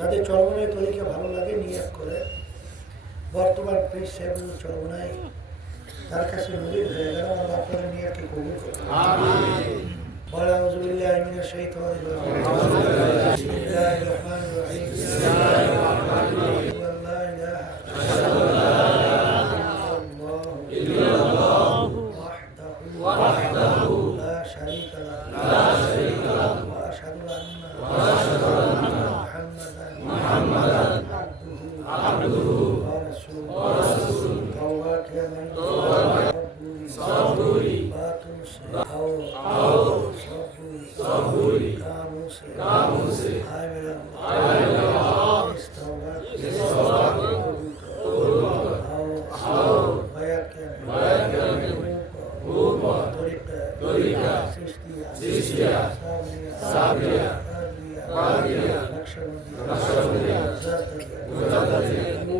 যাদের চরমনায় তরিকা ভালো লাগে নিয়াত করে বর্তমান পীর সাহেব চরমনায় তার কাছে মুরিদ হয়ে গেল আল্লাহ আপনার নিয়াতকে কবুল করে বলা আউযুবিল্লাহি মিনাশ শাইতানির রাজিম বিসমিল্লাহির রহমানির রহিম লা ইলাহা ইল্লাল্লাহ ওয়াহদাহু লা শারীকা الرسول توبہ کرن صبوری باتوں سے آؤ آؤ صبوری صبوری کاموں سے کاموں سے آئے میرا آئے میرا اس توبہ اس توبہ قبول آؤ آؤ بیعت کرن بیعت کرن اوپا طریقہ طریقہ سشتیا سشتیا سابیا سابیا قادیا نقشبندیا نقشبندیا گجرات گجرات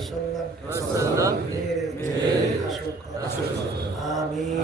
وسلم غير الدين آمين